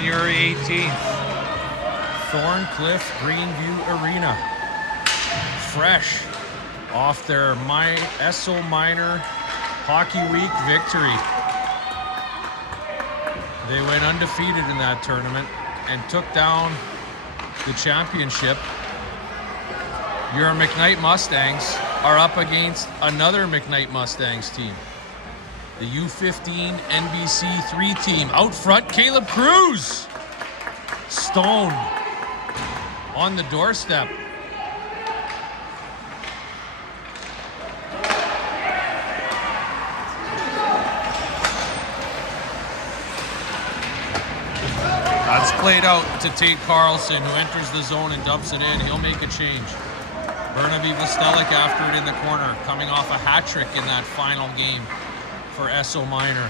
January 18th, Thorncliffe Greenview Arena. Fresh off their Esso Minor Hockey Week victory. They went undefeated in that tournament and took down the championship. Your McKnight Mustangs are up against another McKnight Mustangs team. The U15 NBC3 team. Out front, Caleb Cruz. Stone on the doorstep. That's played out to Tate Carlson, who enters the zone and dumps it in. He'll make a change. Burnaby Vostelic after it in the corner, coming off a hat trick in that final game for Esso Minor,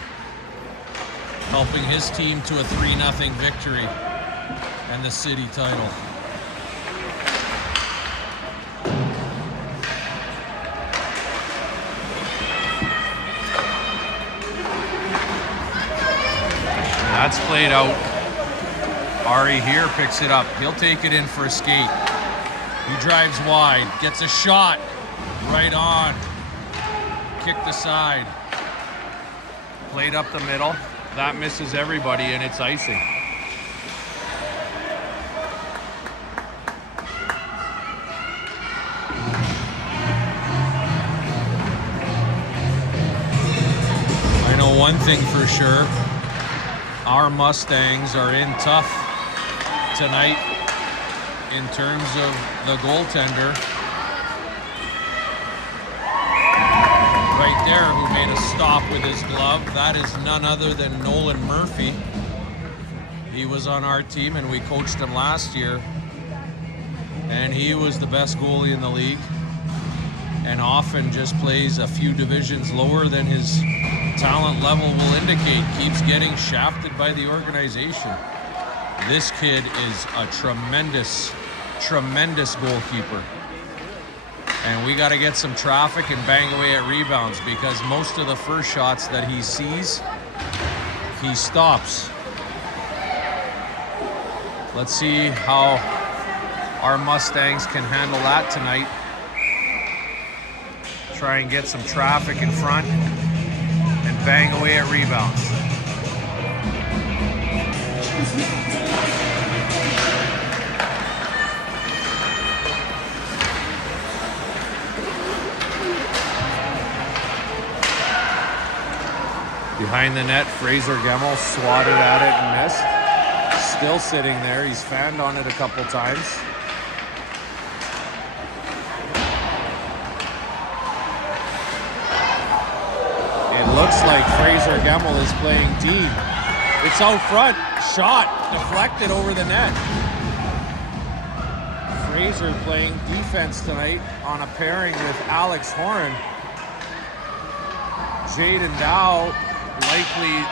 helping his team to a 3-0 victory and the city title. That's played out. Ari here picks it up. He'll take it in for a skate. He drives wide, gets a shot right on. Kicked aside. Played up the middle. That misses everybody and it's icing. I know one thing for sure. Our Mustangs are in tough tonight in terms of the goaltender right there, who made a stop with his glove. That is none other than Nolan Murphy. He was on our team and we coached him last year, and he was the best goalie in the league and often just plays a few divisions lower than his talent level will indicate. Keeps getting shafted by the organization. This kid is a tremendous goalkeeper. And we got to get some traffic and bang away at rebounds, because most of the first shots that he sees, he stops. Let's see how our Mustangs can handle that tonight. Try and get some traffic in front and bang away at rebounds. Behind the net, Fraser Gemmel swatted at it and missed. Still sitting there. He's fanned on it a couple times. It looks like Fraser Gemmel is playing D. It's out front. Shot deflected over the net. Fraser playing defense tonight on a pairing with Alex Horan. Jaden Dow likely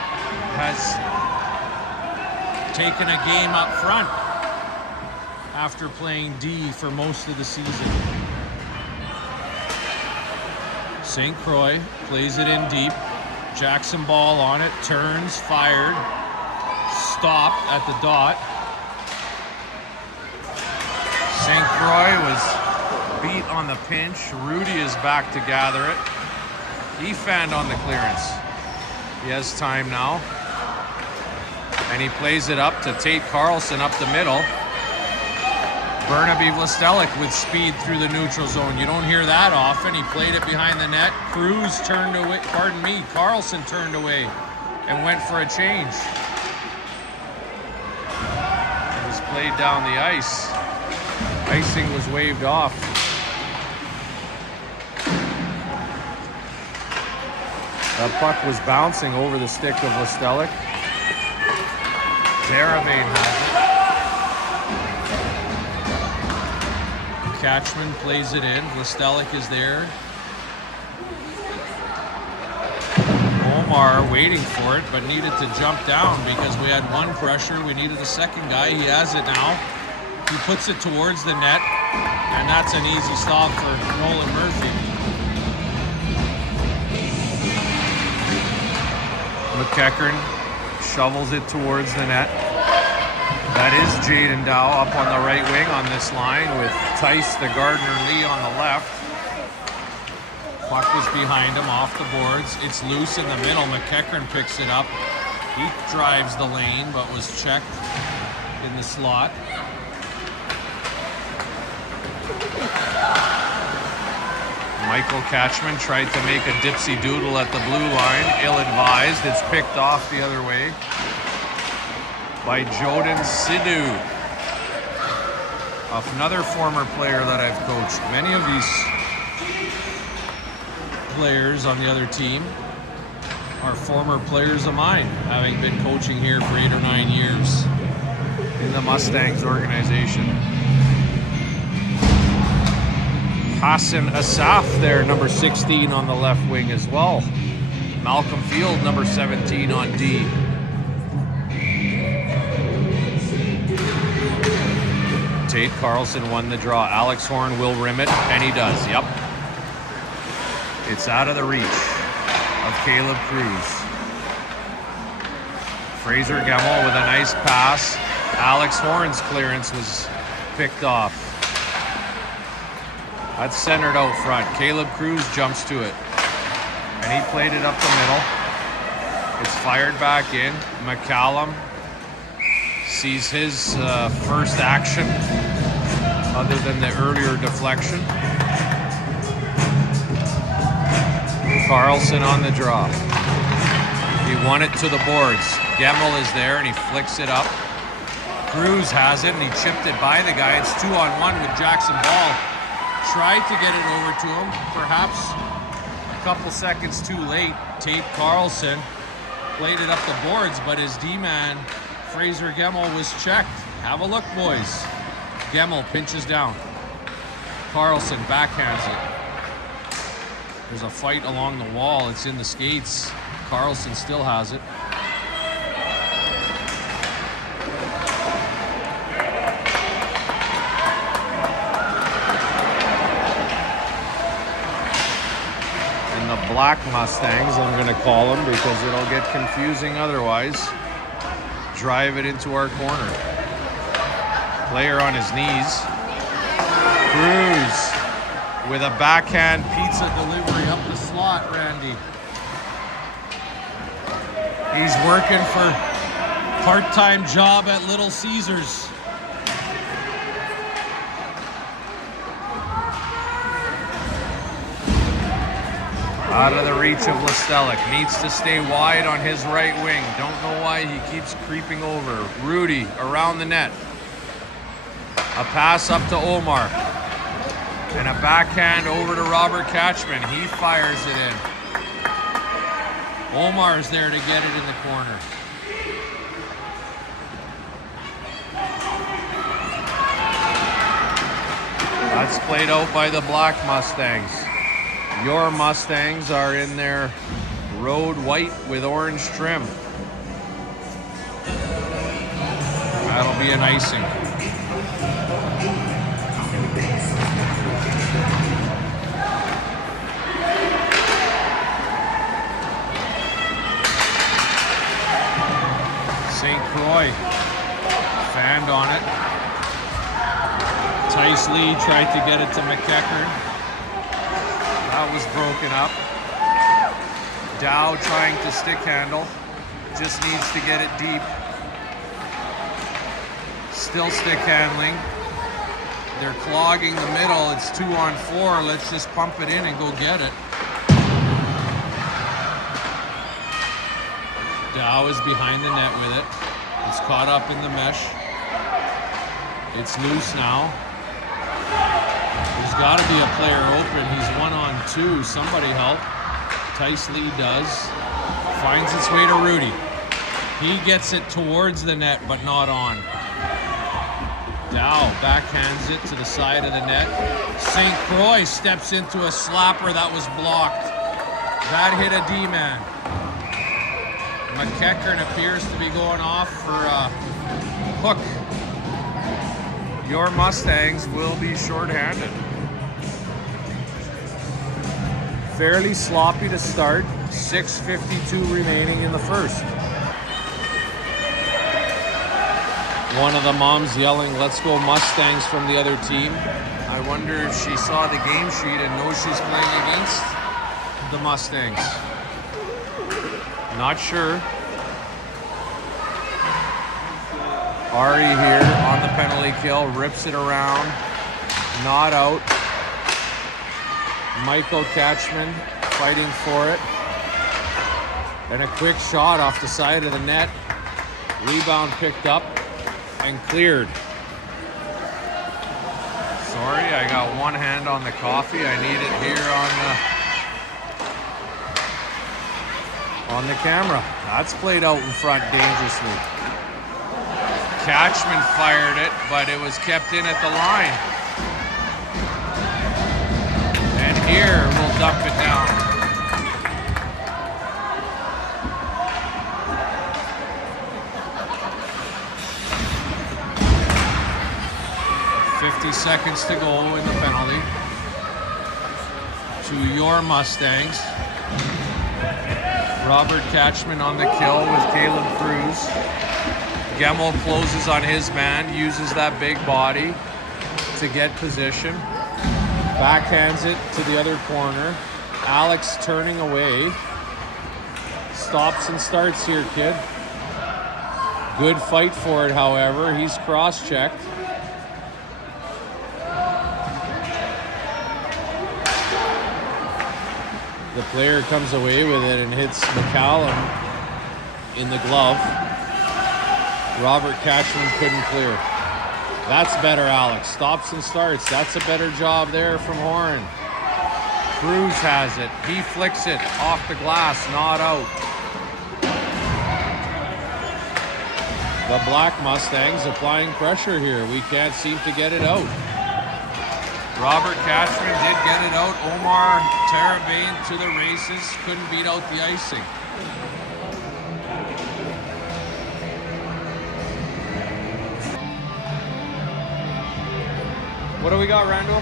has taken a game up front after playing D for most of the season. St. Croix plays it in deep. Jackson Ball on it, turns, fired, stopped at the dot. St. Croix was beat on the pinch. Rudy is back to gather it. He fanned on the clearance. He has time now. And he plays it up to Tate Carlson up the middle. Burnaby Vlastelic with speed through the neutral zone. You don't hear that often. He played it behind the net. Cruz turned away, Carlson turned away and went for a change. It was played down the ice. Icing was waved off. That puck was bouncing over the stick of Vlastelic. Zaravane has it. Catchman plays it in. Vlastelic is there. Omar waiting for it, but needed to jump down because we had one pressure. We needed a second guy. He has it now. He puts it towards the net, and that's an easy stop for Nolan Murphy. McEachern shovels it towards the net. That is Jaden Dow up on the right wing on this line with Tice the Gardner-Lee on the left. Puck is behind him, off the boards. It's loose in the middle. McEachern picks it up. He drives the lane, but was checked in the slot. Michael Catchman tried to make a dipsy doodle at the blue line. Ill-advised. It's picked off the other way by Joden Sidhu, another former player that I've coached. Many of these players on the other team are former players of mine, having been coaching here for 8 or 9 years in the Mustangs organization. Hassan Asaf there, number 16 on the left wing as well. Malcolm Field, number 17 on D. Tate Carlson won the draw. Alex Horn will rim it, and he does, yep. It's out of the reach of Caleb Cruz. Fraser Gemmell with a nice pass. Alex Horn's clearance was picked off. That's centered out front. Caleb Cruz jumps to it. And he played it up the middle. It's fired back in. McCallum sees his first action other than the earlier deflection. Carlson on the draw. He won it to the boards. Gemmell is there and he flicks it up. Cruz has it and he chipped it by the guy. It's 2-on-1 with Jackson Ball. Tried to get it over to him, perhaps a couple seconds too late. Tate Carlson played it up the boards, but his D-man, Fraser Gemmell, was checked. Have a look, boys. Gemmell pinches down. Carlson backhands it. There's a fight along the wall. It's in the skates. Carlson still has it. And the Black Mustangs, I'm going to call them because it'll get confusing otherwise, drive it into our corner. Player on his knees. Cruz with a backhand pizza delivery up the slot, Randy. He's working for part-time job at Little Caesars. Out of the reach of Lestelic. Needs to stay wide on his right wing. Don't know why he keeps creeping over. Rudy around the net. A pass up to Omar. And a backhand over to Robert Catchman. He fires it in. Omar's there to get it in the corner. That's played out by the Black Mustangs. Your Mustangs are in their road white with orange trim. That'll be an icing. St. Croix fanned on it. Tice Lee tried to get it to McEachern. That was broken up. Dow trying to stick handle. Just needs to get it deep. Still stick handling. They're clogging the middle. It's 2-on-4. Let's just pump it in and go get it. Dow is behind the net with it. It's caught up in the mesh. It's loose now. There's got to be a player open. He's 1-on-2. Somebody help. Tice Lee does. Finds its way to Rudy. He gets it towards the net, but not on. Dow backhands it to the side of the net. St. Croix steps into a slapper that was blocked. That hit a D-man. McEachern appears to be going off for a hook. Your Mustangs will be shorthanded. Fairly sloppy to start. 6:52 remaining in the first. One of the moms yelling, "Let's go Mustangs," from the other team. I wonder if she saw the game sheet and knows she's playing against the Mustangs. Not sure. Ari here on the penalty kill, rips it around, not out. Michael Catchman fighting for it. And a quick shot off the side of the net. Rebound picked up and cleared. Sorry, I got one hand on the coffee. I need it here on the camera. That's played out in front dangerously. Catchman fired it, but it was kept in at the line. And here we'll dump it down. 50 seconds to go in the penalty. To your Mustangs. Robert Catchman on the kill with Caleb Cruz. Gemmel closes on his man, uses that big body to get position. Backhands it to the other corner. Alex turning away. Stops and starts here, kid. Good fight for it, however. He's cross-checked. The player comes away with it and hits McCallum in the glove. Robert Catchman couldn't clear. That's better, Alex. Stops and starts. That's a better job there from Horan. Cruz has it. He flicks it off the glass, not out. The Black Mustangs applying pressure here. We can't seem to get it out. Robert Catchman did get it out. Omar Terabane to the races. Couldn't beat out the icing. What do we got, Randall?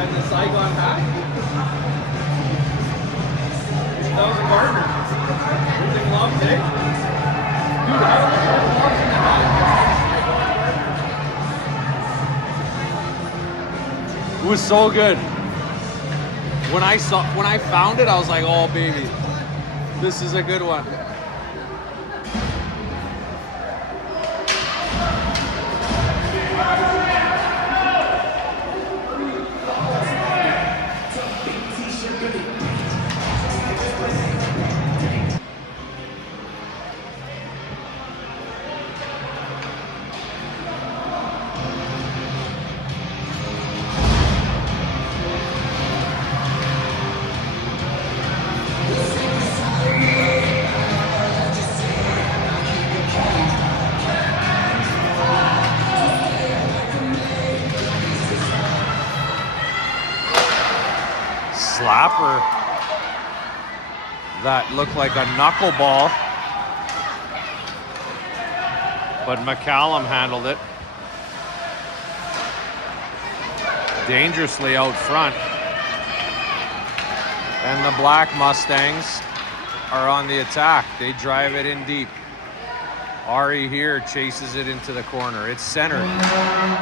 And the Saigon hat. That was a gardener. With the gloves, eh? Dude, I don't know the gloves in the hat. It was so good. When I found it, I was like, oh baby, this is a good one. Slapper that looked like a knuckleball, but McCallum handled it dangerously out front, and the Black Mustangs are on the attack. They drive it in deep. Ari here chases it into the corner. It's centered.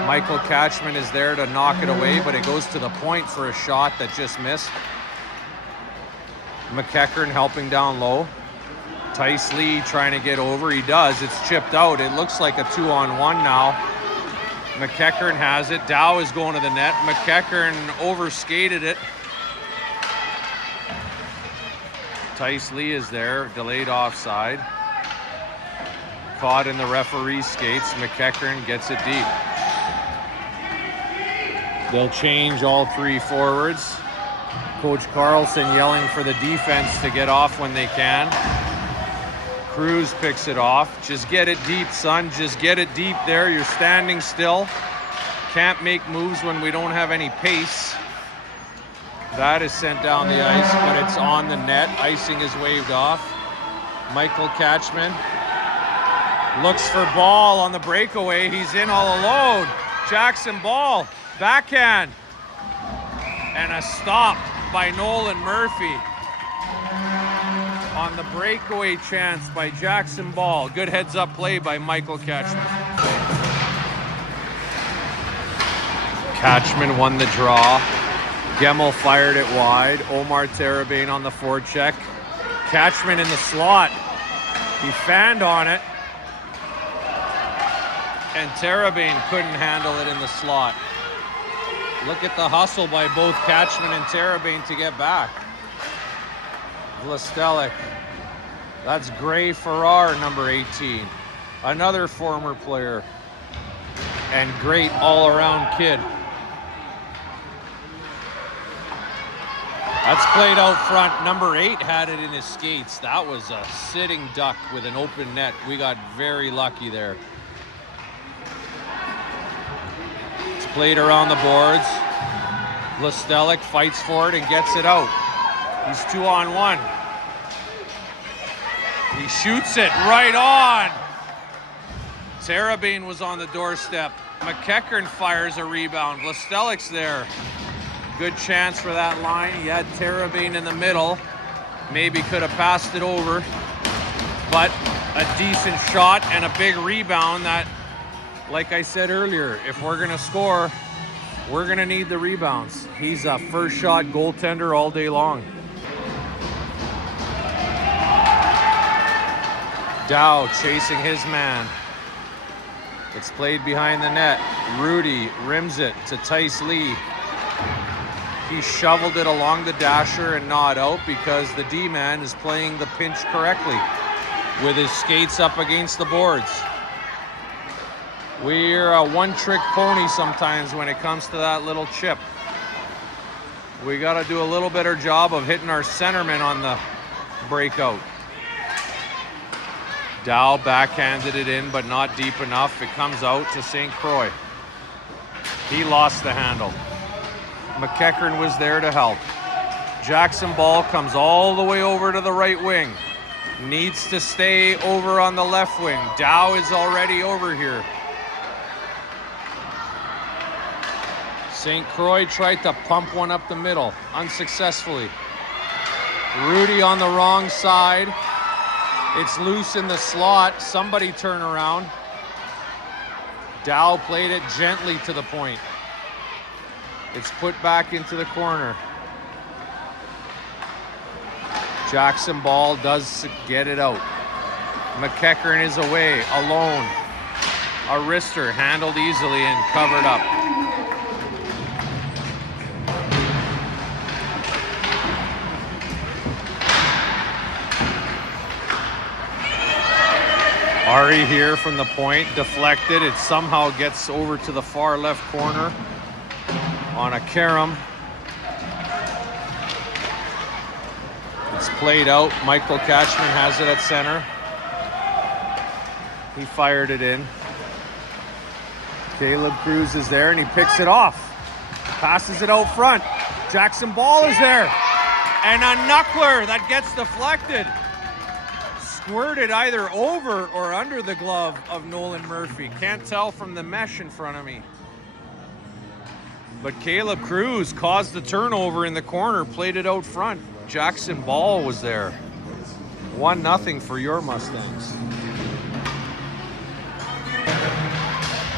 Michael Catchman is there to knock it away, but it goes to the point for a shot that just missed. McEachern helping down low. Tice Lee trying to get over. He does. It's chipped out. It looks like a 2-on-1 now. McEachern has it. Dow is going to the net. McEachern overskated it. Tice Lee is there. Delayed offside. Caught in the referee's skates. McEachern gets it deep. They'll change all three forwards. Coach Carlson yelling for the defense to get off when they can. Cruz picks it off. Just get it deep, son. Just get it deep there. You're standing still. Can't make moves when we don't have any pace. That is sent down the ice, but it's on the net. Icing is waved off. Michael Catchman looks for Ball on the breakaway. He's in all alone. Jackson Ball, backhand. And a stop by Nolan Murphy on the breakaway chance by Jackson Ball. Good heads-up play by Michael Catchman. Catchman won the draw. Gemmel fired it wide. Omar Terabane on the forecheck. Catchman in the slot. He fanned on it. And Terabane couldn't handle it in the slot. Look at the hustle by both Catchman and Terabane to get back. Vlastelic. That's Gray Farrar, number 18. Another former player. And great all-around kid. That's played out front. Number 8 had it in his skates. That was a sitting duck with an open net. We got very lucky there. It's played around the boards. Vlastelic fights for it and gets it out. He's 2-on-1. He shoots it right on. Terabane was on the doorstep. McEachern fires a rebound. Vlastelic's there. Good chance for that line. He had Terabane in the middle. Maybe could have passed it over. But a decent shot and a big rebound that, like I said earlier, if we're going to score, we're going to need the rebounds. He's a first shot goaltender all day long. Dow chasing his man. It's played behind the net. Rudy rims it to Tice Lee. He shoveled it along the dasher and not out because the D-man is playing the pinch correctly with his skates up against the boards. We're a one-trick pony sometimes when it comes to that little chip. We got to do a little better job of hitting our centerman on the breakout. Dow backhanded it in, but not deep enough. It comes out to St. Croix. He lost the handle. McEachern was there to help. Jackson Ball comes all the way over to the right wing. Needs to stay over on the left wing. Dow is already over here. St. Croix tried to pump one up the middle, unsuccessfully. Rudy on the wrong side. It's loose in the slot. Somebody turn around. Dow played it gently to the point. It's put back into the corner. Jackson Ball does get it out. McEachern is away, alone. A wrister handled easily and covered up. Ari here from the point, deflected. It somehow gets over to the far left corner on a carom. It's played out. Michael Catchman has it at center. He fired it in. Caleb Cruz is there and he picks it off. Passes it out front. Jackson Ball is there. And a knuckler that gets deflected. Squirted either over or under the glove of Nolan Murphy. Can't tell from the mesh in front of me. But Caleb Cruz caused the turnover in the corner, played it out front. Jackson Ball was there. 1-0 for your Mustangs.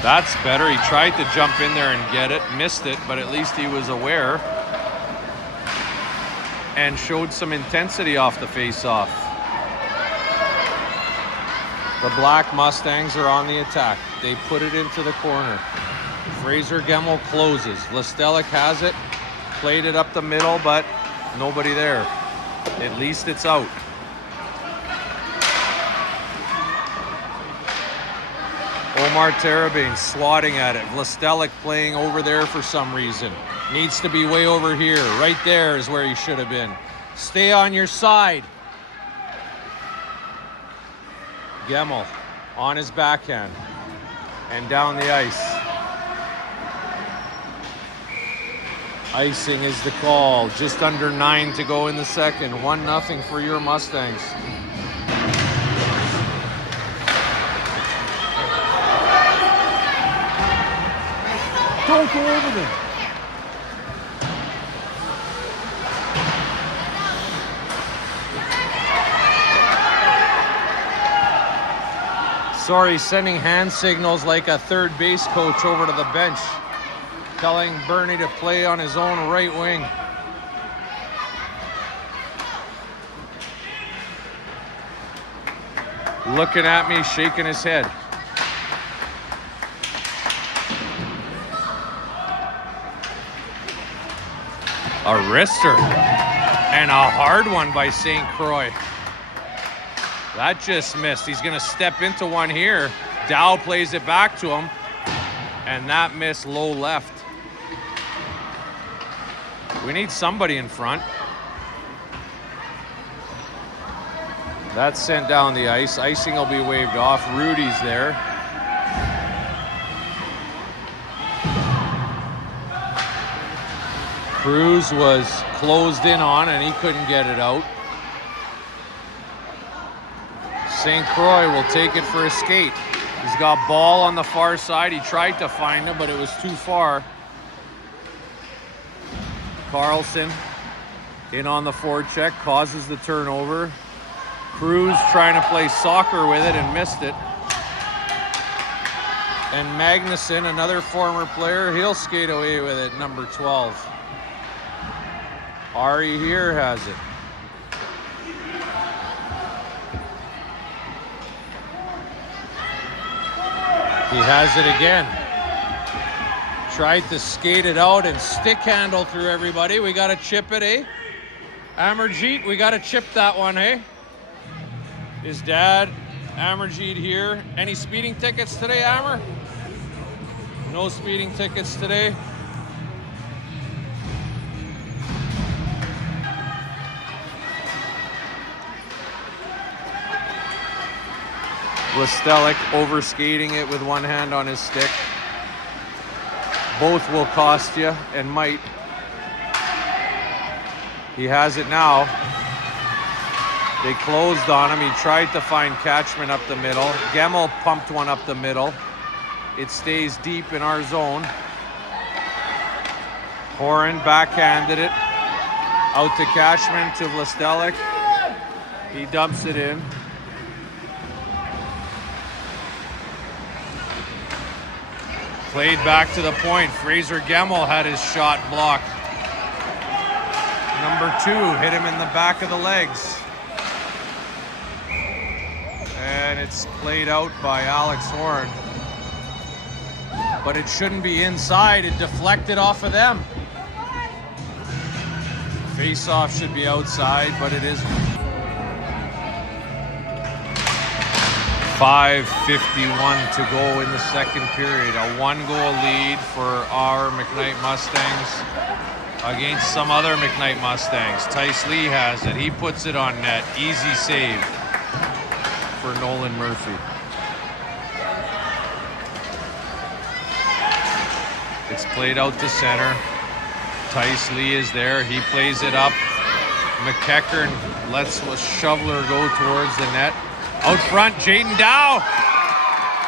That's better. He tried to jump in there and get it, missed it, but at least he was aware and showed some intensity off the face-off. The Black Mustangs are on the attack. They put it into the corner. Fraser Gemmel closes. Vlastelic has it. Played it up the middle, but nobody there. At least it's out. Omar Terabane swatting at it. Vlastelik playing over there for some reason. Needs to be way over here. Right there is where he should have been. Stay on your side. Gemmel on his backhand and down the ice. Icing is the call. Just under 9 to go in the second. 1-0 for your Mustangs. Don't go over them. Sorry, sending hand signals like a third base coach over to the bench, telling Bernie to play on his own right wing. Looking at me, shaking his head. A wrister and a hard one by St. Croix. That just missed. He's going to step into one here. Dow plays it back to him, and that missed low left. We need somebody in front. That's sent down the ice. Icing will be waved off. Rudy's there. Cruz was closed in on and he couldn't get it out. St. Croix will take it for a skate. He's got ball on the far side. He tried to find him, but it was too far. Carlson in on the forecheck, causes the turnover. Cruz trying to play soccer with it and missed it. And Magnuson, another former player, he'll skate away with it, number 12. Ari here has it. He has it again. Tried to skate it out and stick handle through everybody. We got to chip it, eh? Amarjeet, we got to chip that one, eh? His dad, Amarjeet here. Any speeding tickets today, Amar? No speeding tickets today. Vlastelik overskating it with one hand on his stick. Both will cost you and might. He has it now. They closed on him. He tried to find Catchman up the middle. Gemmel pumped one up the middle. It stays deep in our zone. Horan backhanded it. Out to Catchman, to Vlastelik. He dumps it in. Played back to the point. Fraser Gemmel had his shot blocked. Number 2 hit him in the back of the legs. And it's played out by Alex Horn. But it shouldn't be inside. It deflected off of them. Face-off should be outside, but it isn't. 5:51 to go in the second period. A 1-goal lead for our McKnight Mustangs against some other McKnight Mustangs. Tice Lee has it. He puts it on net. Easy save for Nolan Murphy. It's played out to center. Tice Lee is there. He plays it up. McEachern lets Shoveler go towards the net. Out front, Jaden Dow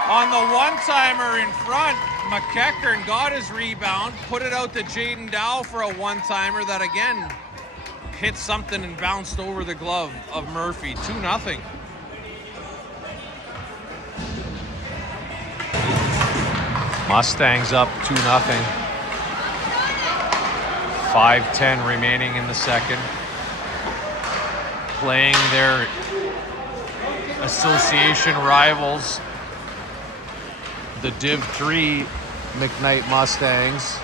on the one-timer in front. McEachern got his rebound, put it out to Jaden Dow for a one-timer that again hit something and bounced over the glove of Murphy. 2-0. Mustangs up 2-0. 5:10 remaining in the second. Playing their association rivals, the Div 3 McKnight Mustangs.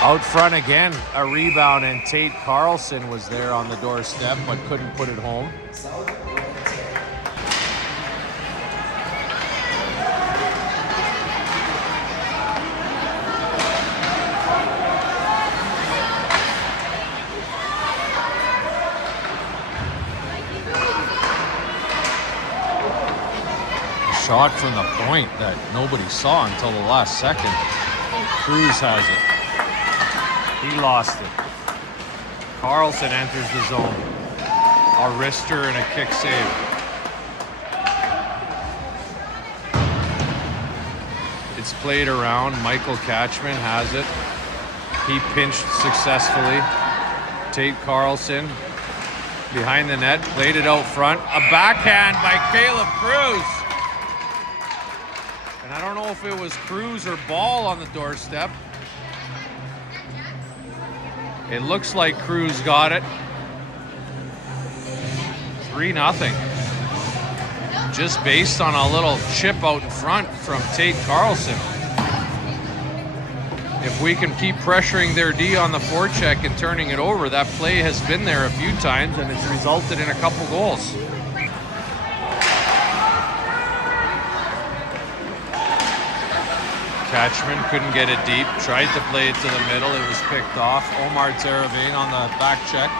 Out front again, a rebound, and Tate Carlson was there on the doorstep but couldn't put it home. shot from the point that nobody saw until the last second. Cruz has it. He lost it. Carlson enters the zone. A wrister and a kick save. It's played around. Michael Catchman has it. He pinched successfully. Tate Carlson behind the net, played it out front. A backhand by Caleb Cruz. And I don't know if it was Cruz or Ball on the doorstep. It looks like Cruz got it. 3-0. Just based on a little chip out in front from Tate Carlson. If we can keep pressuring their D on the forecheck and turning it over, that play has been there a few times and it's resulted in a couple goals. Catchman couldn't get it deep, tried to play it to the middle, it was picked off. Omar Teravain on the back check.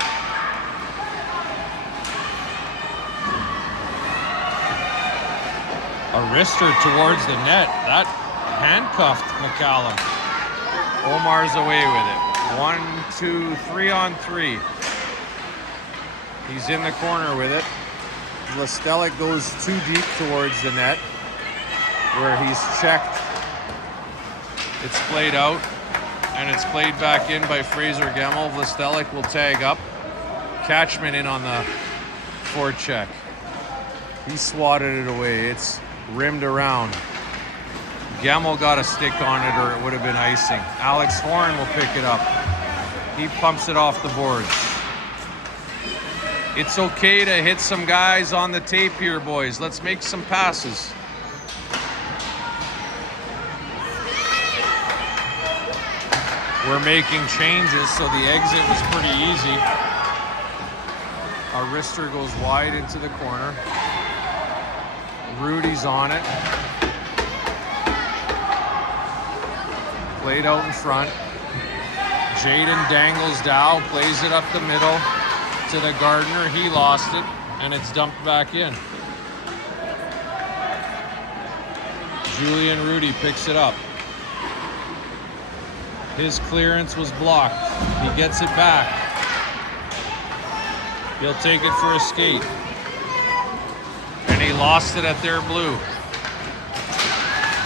A wrister towards the net, that handcuffed McCallum. Omar's away with it. 1, 2, 3 on 3. He's in the corner with it. Vlastelik goes too deep towards the net where he's checked. It's played out and it's played back in by Fraser Gemmel. Vlastelik will tag up. Catchman in on the forecheck. He swatted it away. It's rimmed around. Gemmel got a stick on it or it would have been icing. Alex Horn will pick it up. He pumps it off the boards. It's okay to hit some guys on the tape here, boys. Let's make some passes. We're making changes, so the exit was pretty easy. Our wrister goes wide into the corner. Rudy's on it. Played out in front. Jaden dangles Dow, plays it up the middle to the Gardner. He lost it, and it's dumped back in. Julian Rudy picks it up. His clearance was blocked. He gets it back. He'll take it for a skate. And he lost it at their blue.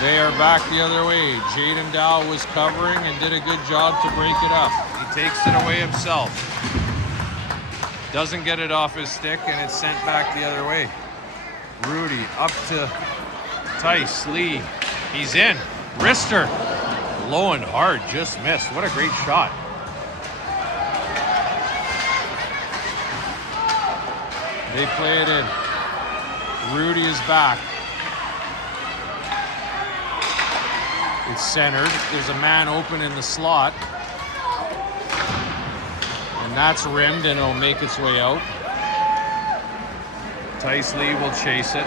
They are back the other way. Jaden Dow was covering and did a good job to break it up. He takes it away himself. Doesn't get it off his stick and it's sent back the other way. Rudy up to Tice Lee. He's in. Wrister. Low and hard, just missed. What a great shot. They play it in. Rudy is back. It's centered. There's a man open in the slot. And that's rimmed and it'll make its way out. Tice Lee will chase it.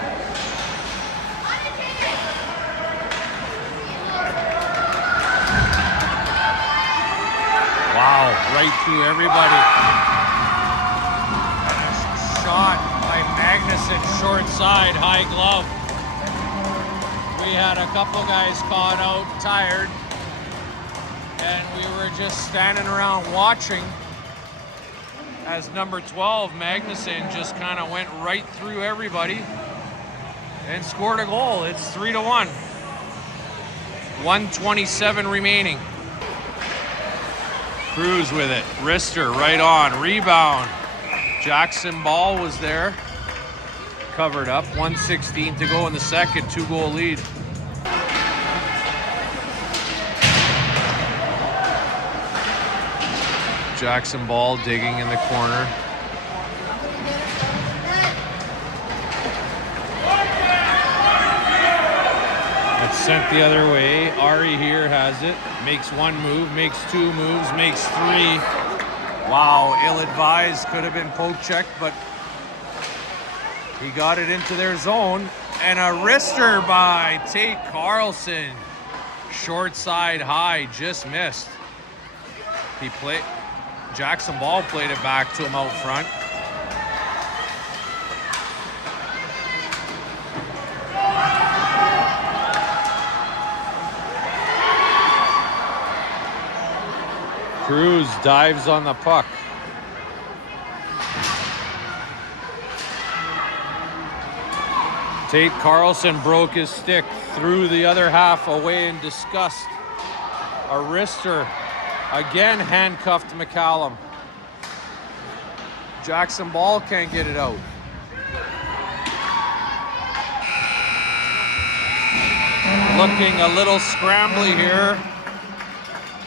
Wow, right through everybody. And a shot by Magnuson, short side, high glove. We had a couple guys caught out, tired, and we were just standing around watching as number 12, Magnuson, just kind of went right through everybody and scored a goal. It's 3-1. 1:27 remaining. Cruz with it. Wrister right on. Rebound. Jackson Ball was there. Covered up. 1:16 to go in the second. 2-goal lead. Jackson Ball digging in the corner. It's sent the other way. Ari here has it. Makes one move, makes two moves, makes three. Wow, ill-advised. Could have been poke checked, but he got it into their zone. And a wrister by Tate Carlson. Short side high, just missed. Jackson Ball played it back to him out front. Cruz dives on the puck. Tate Carlson broke his stick, threw the other half away in disgust. A wrister again handcuffed McCallum. Jackson Ball can't get it out. Looking a little scrambly here.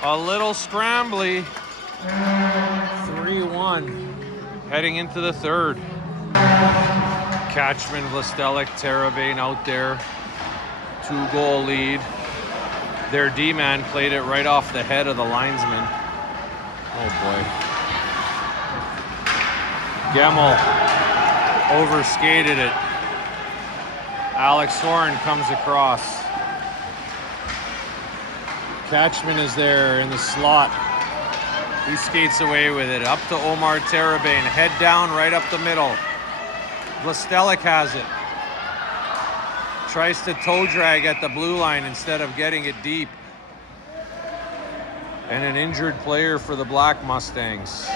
A little scrambly. 3-1 heading into the third. Catchman, Vlastelic, Teravain out there. 2-goal lead. Their D-man played it right off the head of the linesman. Oh boy. Gemmel overskated it. Alex Horn comes across. Catchman is there in the slot. He skates away with it. Up to Omar Teravain. Head down right up the middle. Vlastelic has it. Tries to toe drag at the blue line instead of getting it deep. And an injured player for the Black Mustangs.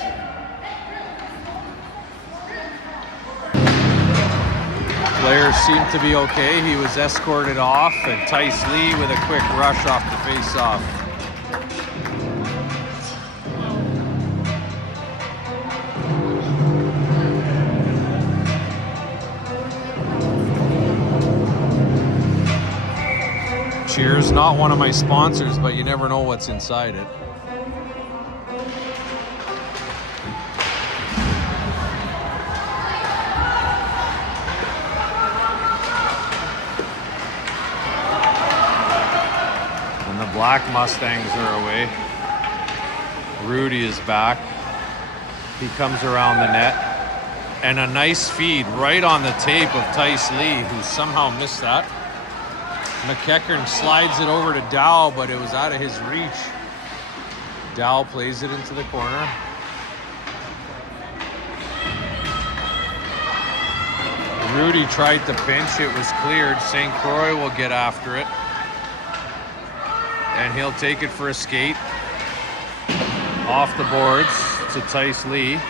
Players seemed to be okay. He was escorted off, and Tice Lee with a quick rush off the face-off. Cheers, not one of my sponsors, but you never know what's inside it. And the Black Mustangs are away. Rudy is back. He comes around the net. And a nice feed right on the tape of Tice Lee, who somehow missed that. McEachern slides it over to Dow, but it was out of his reach. Dow plays it into the corner. Rudy tried to pinch, it was cleared. St. Croix will get after it. And he'll take it for a skate. Off the boards to Tice Lee.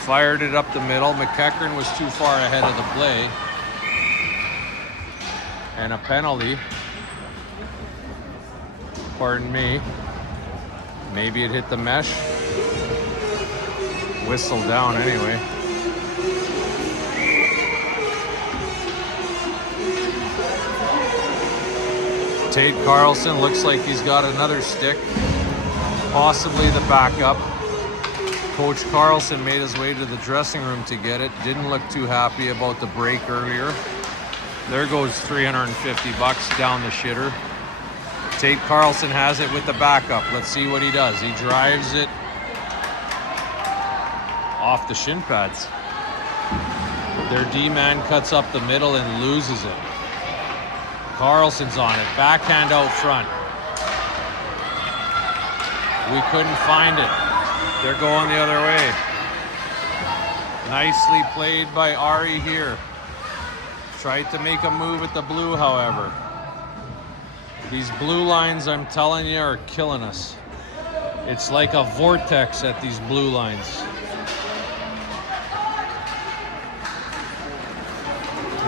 Fired it up the middle. McEachern was too far ahead of the play. And a penalty. Pardon me. Maybe it hit the mesh. Whistle down anyway. Tate Carlson looks like he's got another stick. Possibly the backup. Coach Carlson made his way to the dressing room to get it. Didn't look too happy about the break earlier. There goes $350 down the shitter. Tate Carlson has it with the backup. Let's see what he does. He drives it off the shin pads. Their D-man cuts up the middle and loses it. Carlson's on it. Backhand out front. We couldn't find it. They're going the other way. Nicely played by Ari here. Tried to make a move at the blue, however. These blue lines, I'm telling you, are killing us. It's like a vortex at these blue lines.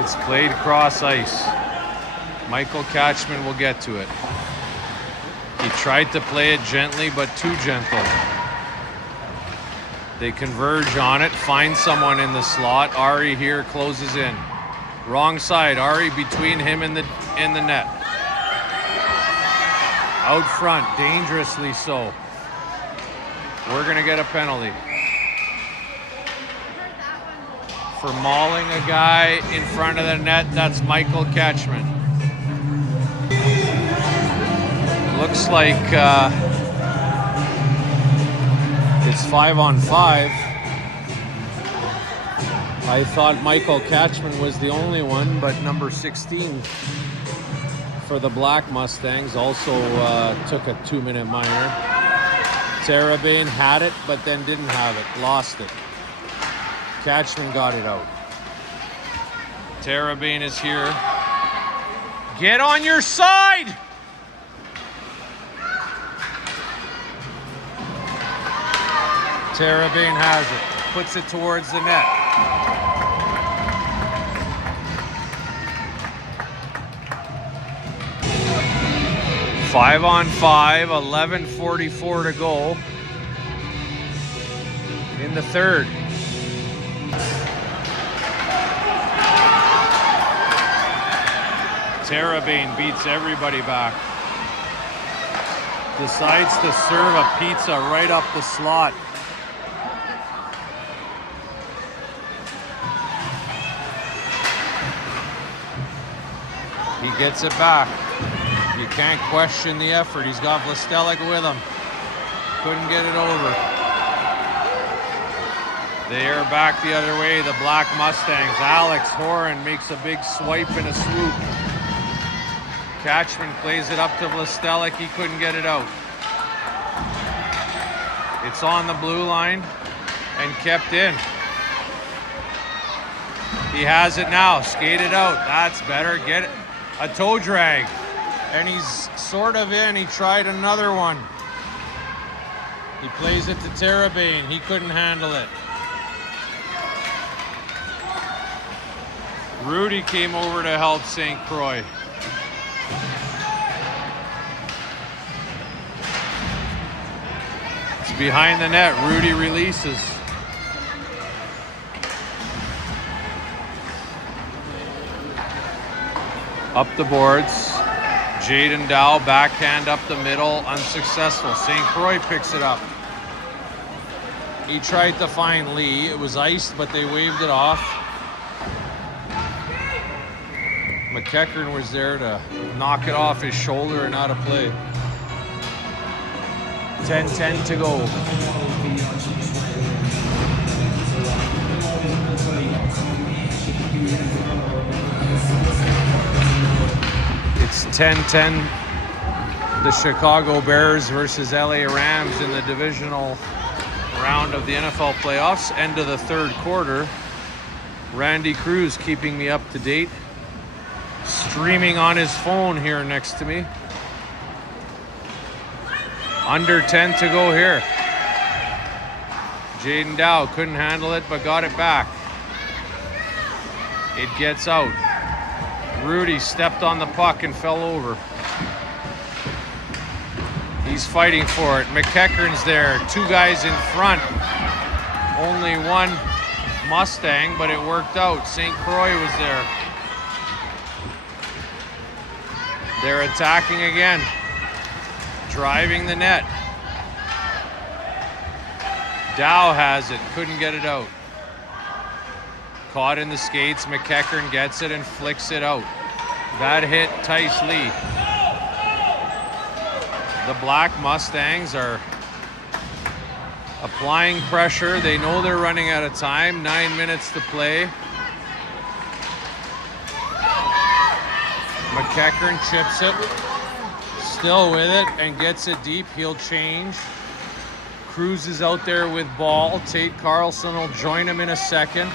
It's played cross ice. Michael Catchman will get to it. He tried to play it gently, but too gentle. They converge on it, find someone in the slot. Ari here closes in. Wrong side, Ari between him and the net. Out front, dangerously so. We're gonna get a penalty. For mauling a guy in front of the net, that's Michael Catchman. Looks like it's 5-on-5. I thought Michael Catchman was the only one, but number 16 for the Black Mustangs also took a 2-minute minor. Teravain had it, but then didn't have it, lost it. Catchman got it out. Teravain is here. Get on your side! Terabane has it, puts it towards the net. Five on five, 11:44 to go in the third. Terabane beats everybody back. Decides to serve a pizza right up the slot. He gets it back. You can't question the effort. He's got Vlastelic with him. Couldn't get it over. They are back the other way, the Black Mustangs. Alex Horan makes a big swipe and a swoop. Catchman plays it up to Vlastelic. He couldn't get it out. It's on the blue line and kept in. He has it now. Skated out. That's better. Get it. A toe drag. And he's sort of in. He tried another one. He plays it to Terabane. He couldn't handle it. Rudy came over to help St. Croix. It's behind the net. Rudy releases. Up the boards. Jaden Dow, backhand up the middle, unsuccessful. St. Croix picks it up. He tried to find Lee. It was iced, but they waved it off. McKnight was there to knock it off his shoulder and out of play. 10-10 to go. It's 10-10, the Chicago Bears versus LA Rams in the divisional round of the NFL playoffs. End of the third quarter. Randy Cruz keeping me up to date. Streaming on his phone here next to me. Under 10 to go here. Jaden Dow couldn't handle it, but got it back. It gets out. Rudy stepped on the puck and fell over. He's fighting for it. McKnighton's there. Two guys in front. Only one Mustang, but it worked out. St. Croix was there. They're attacking again. Driving the net. Dow has it. Couldn't get it out. Caught in the skates. McKnight gets it and flicks it out. That hit Tice Lee. The Black Mustangs are applying pressure. They know they're running out of time. 9 minutes to play. McKnight chips it. Still with it and gets it deep. He'll change. Cruz is out there with ball. Tate Carlson will join him in a second.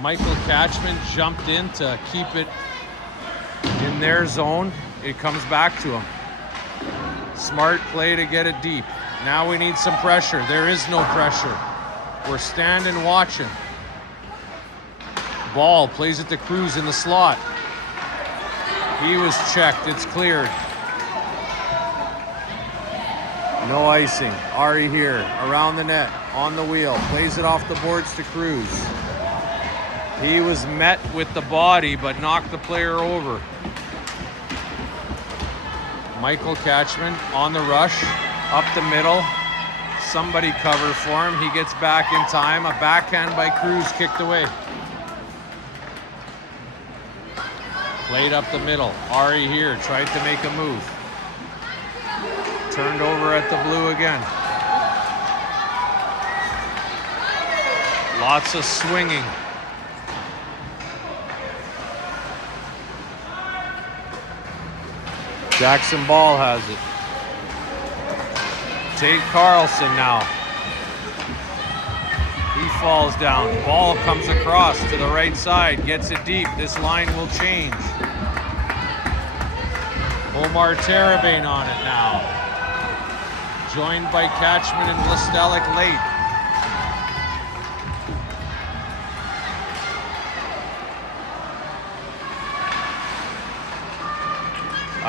Michael Catchman jumped in to keep it in their zone. It comes back to him. Smart play to get it deep. Now we need some pressure. There is no pressure. We're standing watching. Ball plays it to Cruz in the slot. He was checked. It's cleared. No icing. Ari here around the net on the wheel. Plays it off the boards to Cruz. He was met with the body but knocked the player over. Michael Catchman on the rush, up the middle. Somebody cover for him. He gets back in time. A backhand by Cruz kicked away. Played up the middle. Ari here tried to make a move. Turned over at the blue again. Lots of swinging. Jackson Ball has it. Tate Carlson now. He falls down. Ball comes across to the right side. Gets it deep. This line will change. Omar Terabane on it now. Joined by Catchman and Vlastelic late.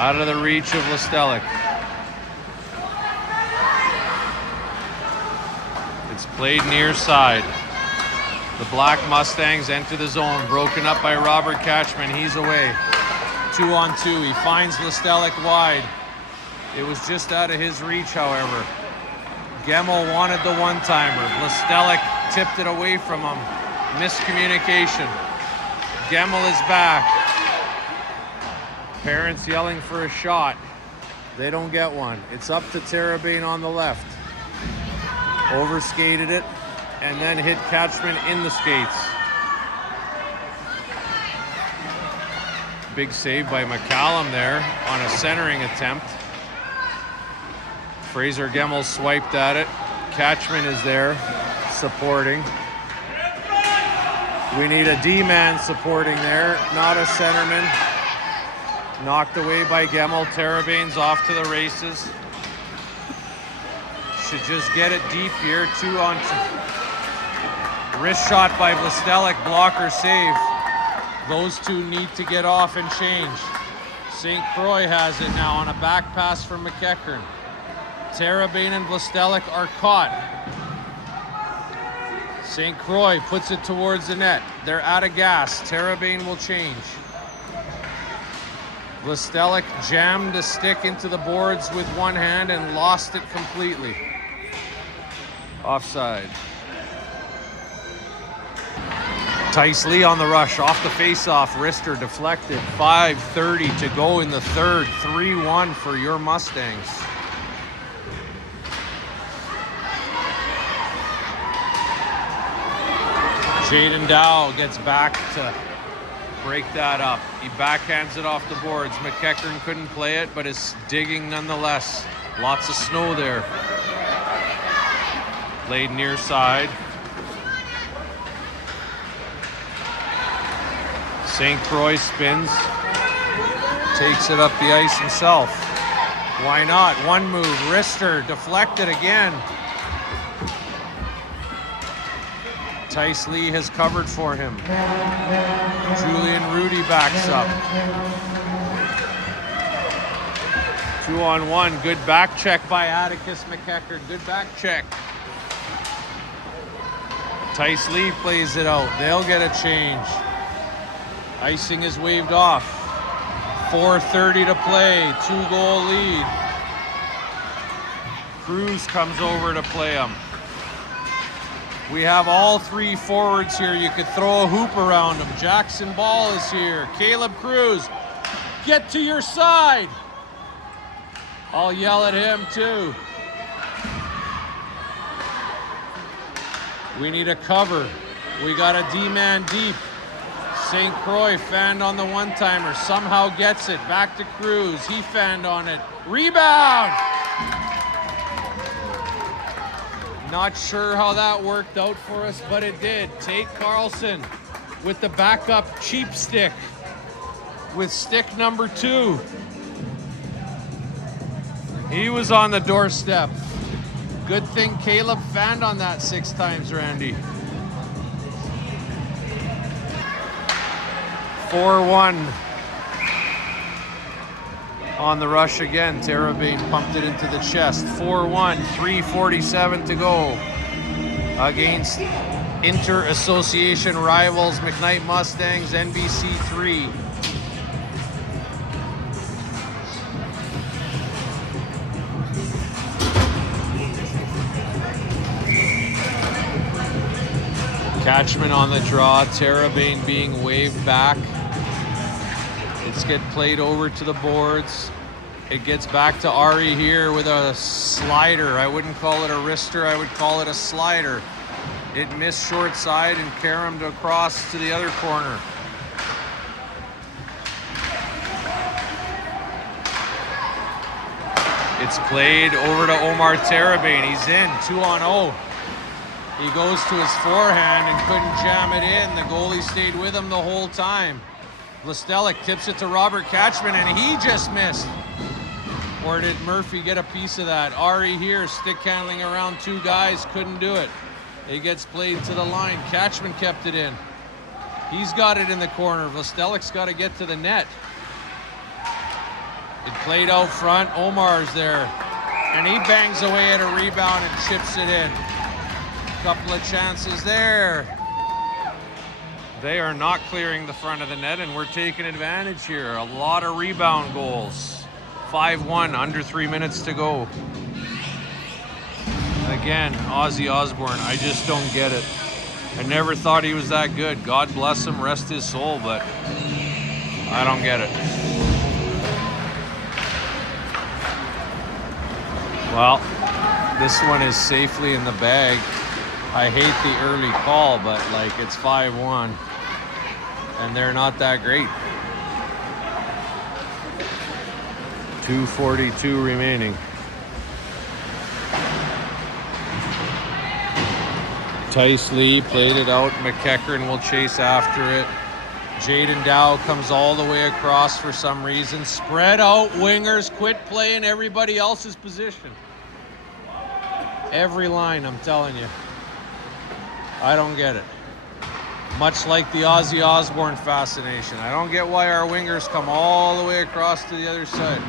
Out of the reach of Listelic. It's played near side. The Black Mustangs enter the zone, broken up by Robert Catchman. He's away. 2-on-2. He finds Listelic wide. It was just out of his reach, however. Gemmel wanted the one-timer. Listelic tipped it away from him. Miscommunication. Gemmel is back. Parents yelling for a shot. They don't get one. It's up to Terrebonne on the left. Overskated it and then hit Catchman in the skates. Big save by McCallum there on a centering attempt. Fraser Gemmel swiped at it. Catchman is there supporting. We need a D-man supporting there, not a centerman. Knocked away by Gemmel. Terrebonne's off to the races. Should just get it deep here. 2-on-2. Wrist shot by Listelic. Blocker save. Those two need to get off and change. St. Croix has it now on a back pass from McEachern. Terrebonne and Listelic are caught. St. Croix puts it towards the net. They're out of gas. Terrebonne will change. Listelic jammed a stick into the boards with one hand and lost it completely. Offside. Tice Lee on the rush, off the face-off, wrister deflected. 5:30 to go in the third. 3-1 for your Mustangs. Jaden Dow gets back to break that up. He backhands it off the boards. McEachern couldn't play it, but is digging nonetheless. Lots of snow there. Played near side. St. Croix spins. Takes it up the ice himself. Why not? One move. Wrister deflected again. Tice Lee has covered for him. Julian Rudy backs up. 2-on-1. Good back check by Atticus McEachern. Good back check. Tice Lee plays it out. They'll get a change. Icing is waved off. 4:30 to play. 2-goal lead. Cruz comes over to play him. We have all three forwards here. You could throw a hoop around them. Jackson Ball is here. Caleb Cruz, get to your side. I'll yell at him too. We need a cover. We got a D-man deep. St. Croix fanned on the one-timer. Somehow gets it. Back to Cruz. He fanned on it. Rebound! Not sure how that worked out for us, but it did. Tate Carlson with the backup cheap stick with stick number 2. He was on the doorstep. Good thing Caleb fanned on that 6 times, Randy. 4-1 on the rush again. Terrebonne pumped it into the chest. 4-1, 3:47 to go against inter-association rivals McKnight Mustangs, NBC3. Catchman on the draw, Terrebonne being waved back. It's get played over to the boards. It gets back to Ari here with a slider. I wouldn't call it a wrister, I would call it a slider. It missed short side and caromed across to the other corner. It's played over to Omar Terrebonne. He's in, 2-on-0. He goes to his forehand and couldn't jam it in. The goalie stayed with him the whole time. Listelic tips it to Robert Catchman and he just missed. Or did Murphy get a piece of that? Ari here, stick handling around 2 guys, couldn't do it. It gets played to the line. Catchman kept it in. He's got it in the corner. Listelic's got to get to the net. It played out front. Omar's there. And he bangs away at a rebound and chips it in. Couple of chances there. They are not clearing the front of the net, and we're taking advantage here. A lot of rebound goals. 5-1, under 3 minutes to go. Again, Ozzy Osbourne, I just don't get it. I never thought he was that good. God bless him, rest his soul, but I don't get it. Well, this one is safely in the bag. I hate the early call, but like it's 5-1 and they're not that great. 2:42 remaining. Tice Lee played it out. McEachern will chase after it. Jaden Dow comes all the way across for some reason. Spread out, wingers, quit playing everybody else's position. Every line, I'm telling you. I don't get it. Much like the Ozzy Osbourne fascination. I don't get why our wingers come all the way across to the other side.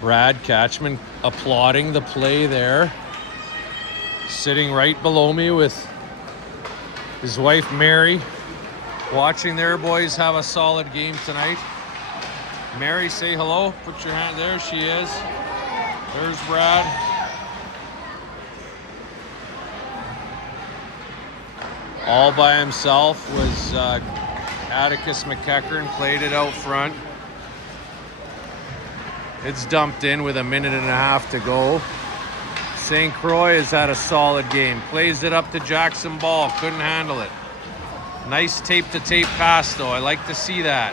Brad Catchman applauding the play there. Sitting right below me with his wife Mary. Watching their boys have a solid game tonight. Mary, say hello. Put your hand there. She is. There's Brad. All by himself was Atticus McEachern. Played it out front. It's dumped in with 1.5 minutes to go. St. Croix has had a solid game. Plays it up to Jackson Ball. Couldn't handle it. Nice tape-to-tape pass, though. I like to see that.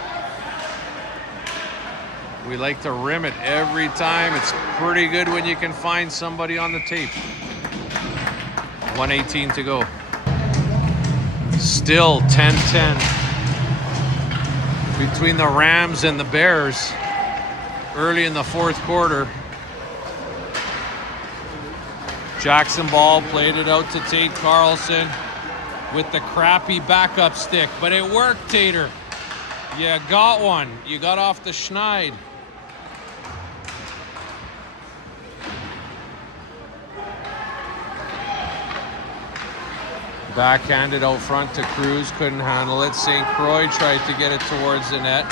We like to rim it every time. It's pretty good when you can find somebody on the tape. 1:18 to go. Still 10-10 between the Rams and the Bears early in the fourth quarter. Jackson Ball played it out to Tate Carlson with the crappy backup stick, but it worked, Tater. You got one. You got off the schneid. Backhanded out front to Cruz, couldn't handle it. St. Croix tried to get it towards the net,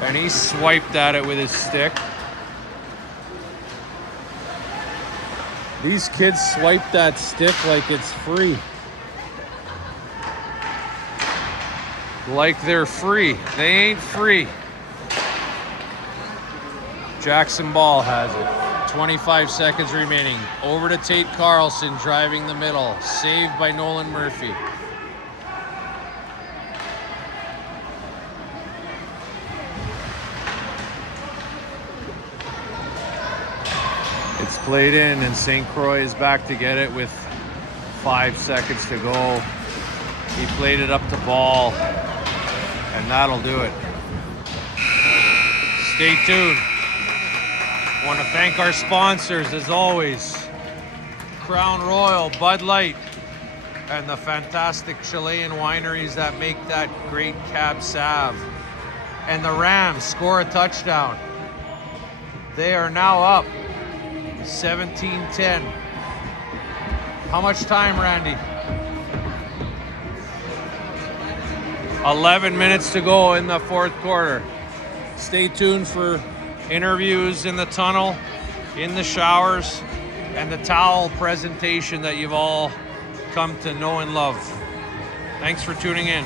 and he swiped at it with his stick. These kids swipe that stick like it's free. Like they're free. They ain't free. Jackson Ball has it. 25 seconds remaining. Over to Tate Carlson, driving the middle. Saved by Nolan Murphy. It's played in, and St. Croix is back to get it with 5 seconds to go. He played it up to Ball, and that'll do it. Stay tuned. I want to thank our sponsors, as always. Crown Royal, Bud Light, and the fantastic Chilean wineries that make that great Cab Sav. And the Rams score a touchdown. They are now up 17-10. How much time, Randy? 11 minutes to go in the fourth quarter. Stay tuned for interviews in the tunnel, in the showers, and the towel presentation that you've all come to know and love. Thanks for tuning in.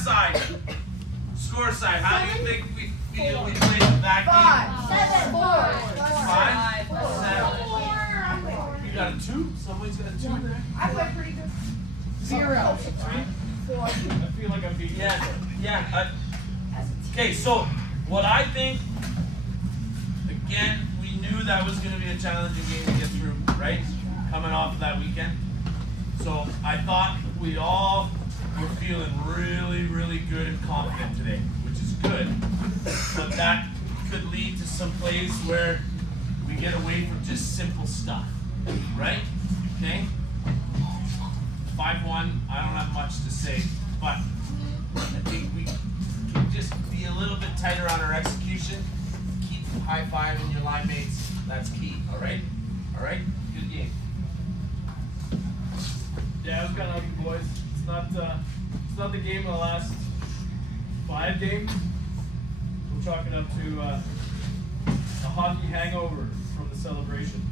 side, score side, how do you think we feel we played that game? 5, 7. You got a 2? Somebody's got a 2 there? I played pretty good. 0. 3. 4. I feel like I'm beating. Yeah. Okay, so what I think, again, we knew that was going to be a challenging game to get through, right? Coming off of that weekend. So I thought we all were feeling really, really good and confident today, which is good. But that could lead to some plays where we get away from just simple stuff, right? Okay? 5-1, I don't have much to say, but I think we can just be a little bit tighter on our execution. Keep high-fiving your line mates. That's key, all right? All right? Good game. Yeah, it was kind of lucky, boys. It's not the game of the last 5 games. We'll chalk it up to a hockey hangover from the celebration.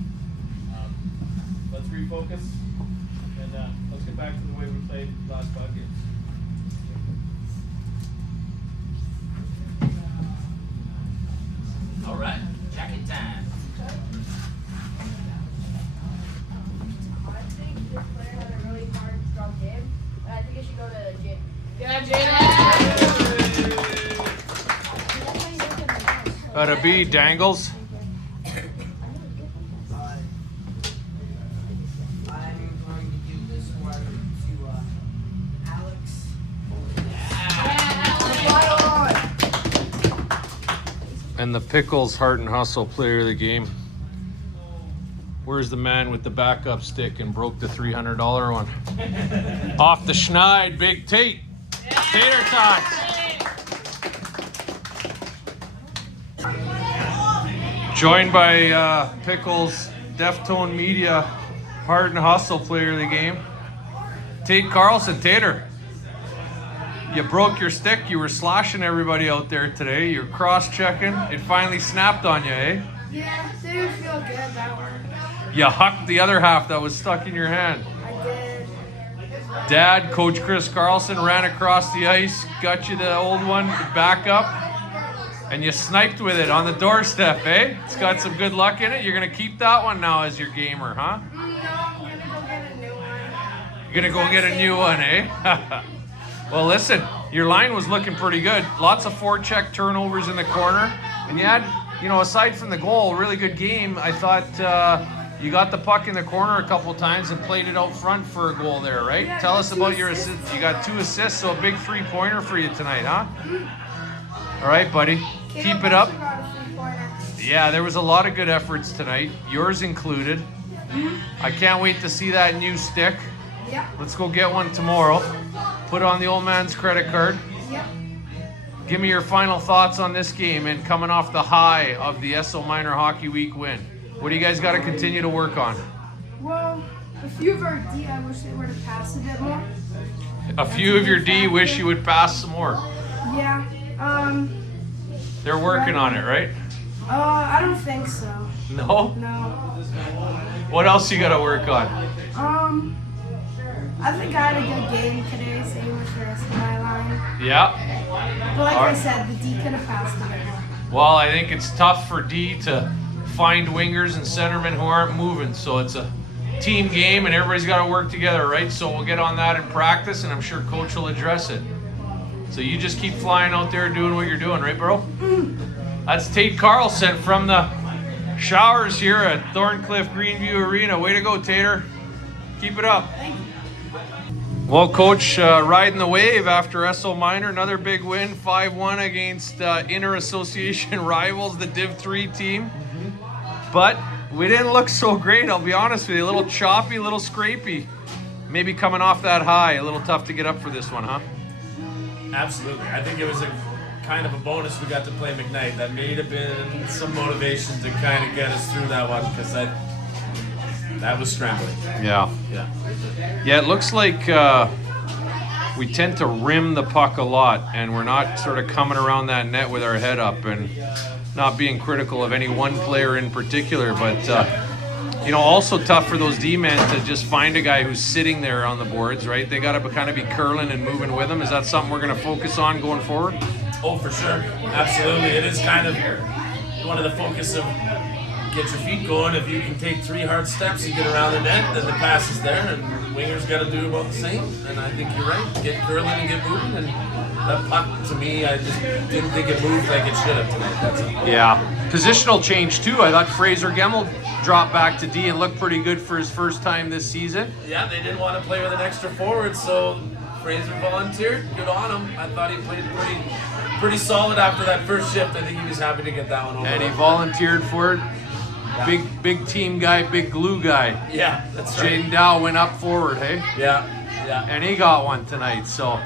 Let's refocus and let's get back to the way we played the last 5 games. All right, jacket time. I think this player had a really hard, strong game, and I think it should go to Jade. Yeah, Jada! Got a B, Dangles. I'm going to give this one to Alex. And the Pickles Heart and Hustle player of the game. Where's the man with the backup stick and broke the $300 one? Off the schneid, Big Tate. Tater tots. Joined by Pickles Deftone Media Heart and Hustle player of the game. Tate Carlson. Tater, you broke your stick. You were sloshing everybody out there today. You're cross-checking. It finally snapped on you, eh? Yeah, didn't feel good that one. You hucked the other half that was stuck in your hand. I did. Dad, Coach Chris Carlson, ran across the ice, got you the old one back up, and you sniped with it on the doorstep, eh? It's got some good luck in it. You're going to keep that one now as your gamer, huh? No, I'm gonna go get a new one. You're going to go get a new one, eh? Well, listen, your line was looking pretty good. Lots of forecheck turnovers in the corner. And you had, aside from the goal, really good game. I thought you got the puck in the corner a couple times and played it out front for a goal there, right? Yeah, Tell us about your assists. assist. You got 2 assists, so a big 3-pointer for you tonight, huh? All right, buddy. Keep it up. Got a 3-pointer. Yeah, there was a lot of good efforts tonight, yours included. I can't wait to see that new stick. Yep. Let's go get one tomorrow. Put on the old man's credit card. Yep. Give me your final thoughts on this game and coming off the high of the SO Minor Hockey Week win. What do you guys got to continue to work on? Well, a few of our D, I wish they would have passed a bit more. A few of your D wish you would pass some more. Yeah. They're working on it, right? I don't think so. No? No. What else you got to work on? I think I had a good game today, same with the rest of my line. Yeah. But like All I right. said, the D could have passed a bit more. Well, I think it's tough for D to find wingers and centermen who aren't moving. So it's a team game and everybody's got to work together, right? So we'll get on that in practice and I'm sure Coach will address it. So you just keep flying out there doing what you're doing, right, bro? That's Tate Carlson from the showers here at Thorncliffe Greenview Arena. Way to go, Tater. Keep it up. Well, Coach, riding the wave after SO Minor, another big win, 5-1 against inter-association rivals, the Div 3 team. But we didn't look so great, I'll be honest with you. A little choppy, a little scrapey. Maybe coming off that high, a little tough to get up for this one, huh? Absolutely. I think it was a kind of a bonus we got to play McKnight. That may have been some motivation to kind of get us through that one because that was scrambling. Yeah. Yeah. Yeah, it looks like we tend to rim the puck a lot, and we're not sort of coming around that net with our head up, and not being critical of any one player in particular, but also tough for those D-men to just find a guy who's sitting there on the boards, right? They got to kind of be curling and moving with them. Is that something we're going to focus on going forward? Oh, for sure. Absolutely. It is kind of one of the focus of get your feet going. If you can take 3 hard steps and get around the net, then the pass is there, and wingers got to do about the same. And I think you're right. Get curling and get moving. And that puck, to me, I just didn't think it moved like it should have tonight. That's all. Yeah. Positional change, too. I thought Fraser Gemmell dropped back to D and looked pretty good for his first time this season. Yeah, they didn't want to play with an extra forward, so Fraser volunteered. Good on him. I thought he played pretty solid after that first shift. I think he was happy to get that one over. And he volunteered for it. Yeah. Big team guy, big glue guy. Yeah, that's right. Jaden Dow went up forward, hey? Yeah. And he got one tonight, so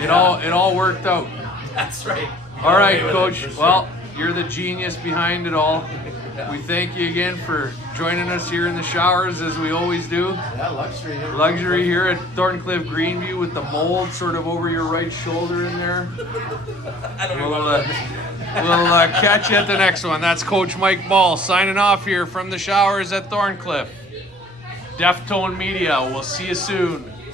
it all worked out. That's right. All right, Away with Coach. it, for Well, sure. you're the genius behind it all. We thank you again for joining us here in the showers, as we always do. Yeah, luxury. Luxury here at Thorncliffe Greenview with the mold sort of over your right shoulder in there. I don't We'll, remember. we'll catch you at the next one. That's Coach Mike Ball signing off here from the showers at Thorncliffe. Deftone Media. We'll see you soon.